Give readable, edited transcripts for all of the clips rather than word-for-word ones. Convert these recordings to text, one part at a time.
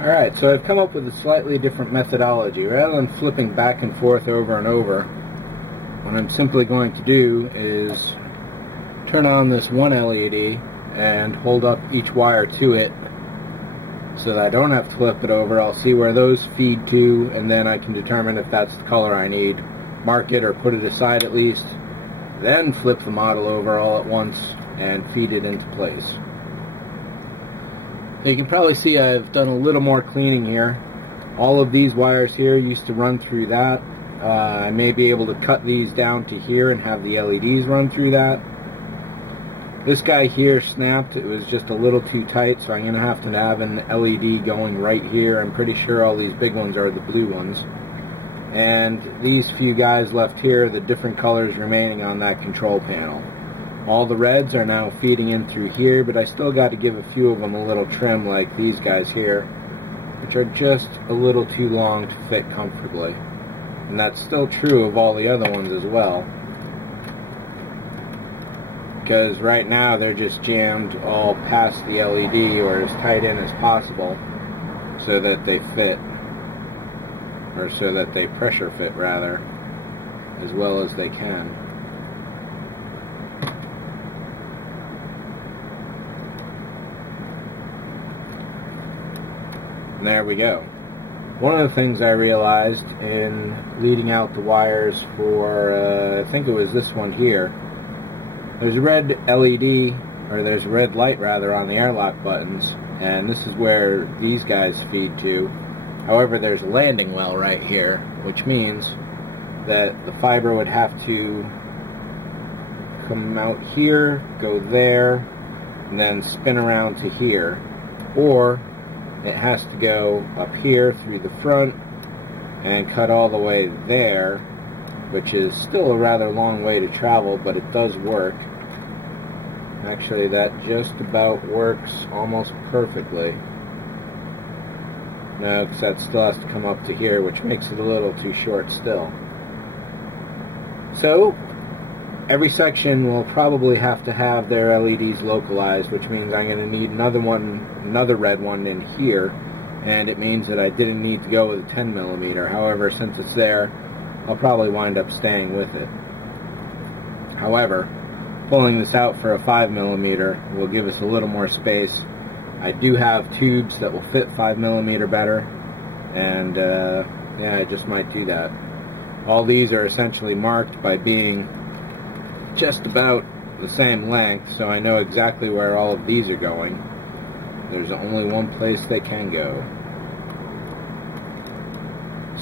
Alright, so I've come up with a slightly different methodology. Rather than flipping back and forth over and over, what I'm simply going to do is turn on this one LED and hold up each wire to it so that I don't have to flip it over. I'll see where those feed to, and then I can determine if that's the color I need. Mark it or put it aside at least, then flip the model over all at once and feed it into place. You can probably see I've done a little more cleaning here. All of these wires here used to run through that. I may be able to cut these down to here and have the LEDs run through that. This guy here snapped. It was just a little too tight, so I'm going to have an LED going right here. I'm pretty sure all these big ones are the blue ones. And these few guys left here, the different colors remaining on that control panel. All the reds are now feeding in through here, but I still got to give a few of them a little trim, like these guys here, which are just a little too long to fit comfortably. And that's still true of all the other ones as well, because right now they're just jammed all past the LED, or as tight in as possible, so that they fit, or so that they pressure fit rather, as well as they can. And there we go. One of the things I realized in leading out the wires for, I think it was this one here, there's a red LED, or there's a red light rather, on the airlock buttons, and this is where these guys feed to. However, there's a landing well right here, which means that the fiber would have to come out here, go there, and then spin around to here, or it has to go up here through the front and cut all the way there, which is still a rather long way to travel, but it does work. Actually, that just about works almost perfectly. No, because that still has to come up to here, which makes it a little too short still. So, every section will probably have to have their LEDs localized, which means I'm going to need another red one in here, and it means that I didn't need to go with a 10mm. However, since it's there, I'll probably wind up staying with it. However, pulling this out for a 5mm will give us a little more space. I do have tubes that will fit 5mm better, and yeah, I just might do that. All these are essentially marked by being just about the same length, so I know exactly where all of these are going. There's only one place they can go.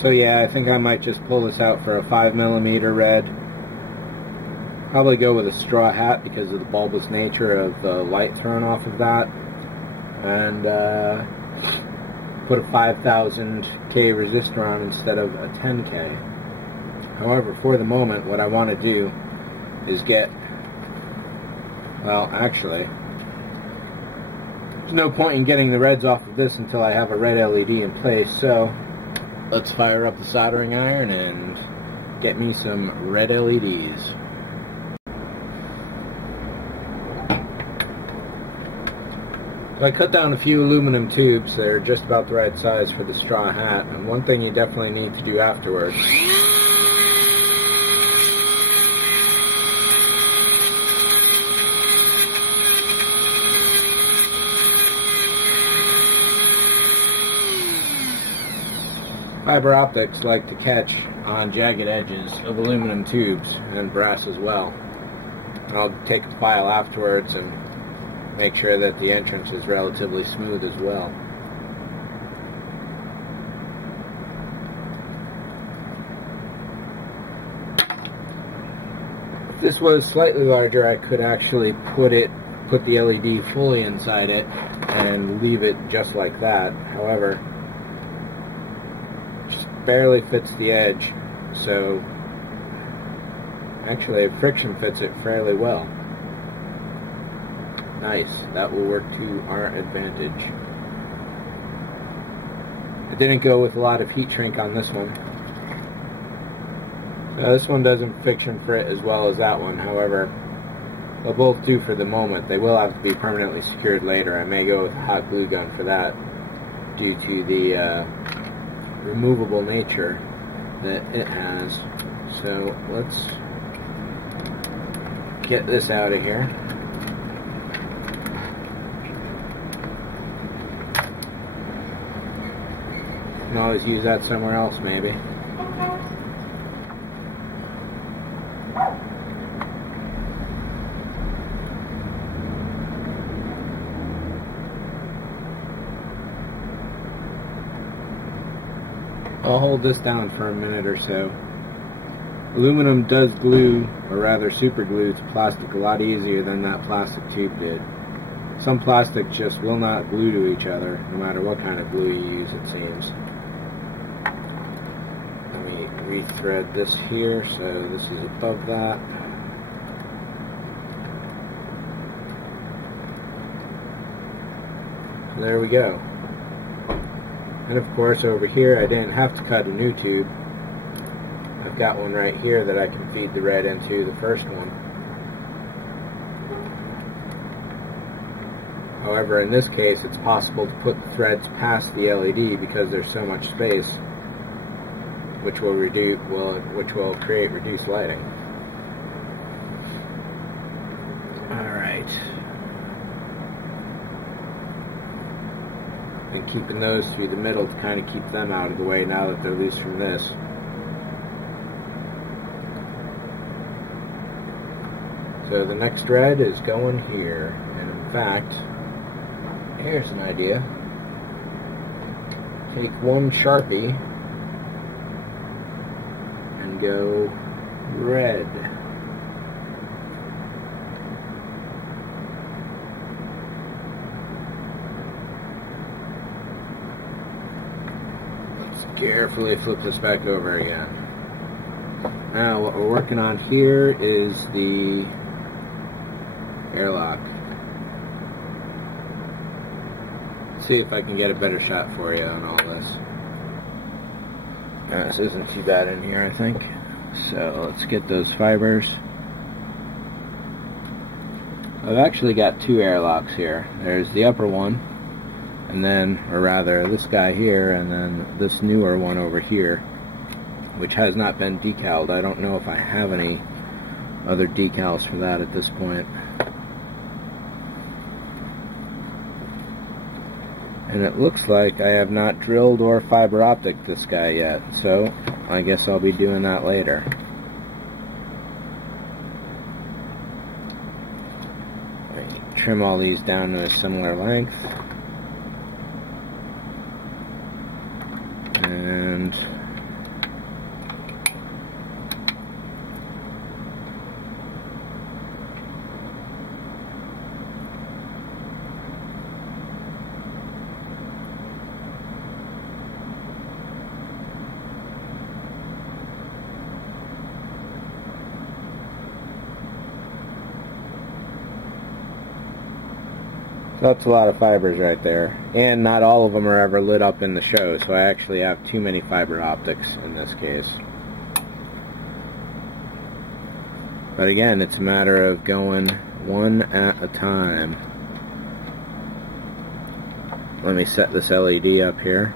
So yeah, I think I might just pull this out for a 5mm red. Probably go with a straw hat because of the bulbous nature of the light thrown off of that. And put a 5000K resistor on instead of a 10K. However, for the moment, what I want to do is get, well, actually, there's no point in getting the reds off of this until I have a red LED in place, so let's fire up the soldering iron and get me some red LEDs. So I cut down a few aluminum tubes. They're just about the right size for the straw hat, and one thing you definitely need to do afterwards fiber optics like to catch on jagged edges of aluminum tubes, and brass as well. And I'll take a file afterwards and make sure that the entrance is relatively smooth as well. If this was slightly larger, I could actually put the LED fully inside it and leave it just like that. However, it just barely fits the edge, so actually friction fits it fairly well. Nice, that will work to our advantage. I didn't go with a lot of heat shrink on this one. This one doesn't friction fit as well as that one, however, they'll both do for the moment. They will have to be permanently secured later. I may go with a hot glue gun for that. due to the removable nature that it has. So let's get this out of here. You can always use that somewhere else, maybe. I'll hold this down for a minute or so. Aluminum does glue, or rather super glue, to plastic a lot easier than that plastic tube did. Some plastics just will not glue to each other, no matter what kind of glue you use, it seems. Let me rethread this here, so this is above that. So there we go. And of course over here I didn't have to cut a new tube. I've got one right here that I can feed the red into, the first one. However, in this case it's possible to put the threads past the LED because there's so much space, which will create reduced lighting. Alright. And keeping those through the middle to kind of keep them out of the way now that they're loose from this. So the next thread is going here, and in fact, here's an idea. Take one Sharpie and go red. Carefully flip this back over again. Now what we're working on here is the airlock. Let's see if I can get a better shot for you on all this. This isn't too bad in here, I think. So let's get those fibers. I've actually got two airlocks here. There's the upper one, and then, or rather, this guy here, and then this newer one over here, which has not been decaled. I don't know if I have any other decals for that at this point. And it looks like I have not drilled or fiber optic this guy yet, so I guess I'll be doing that later. Trim all these down to a similar length. And so that's a lot of fibers right there, and not all of them are ever lit up in the show, so I actually have too many fiber optics in this case. But again, it's a matter of going one at a time. Let me set this LED up here.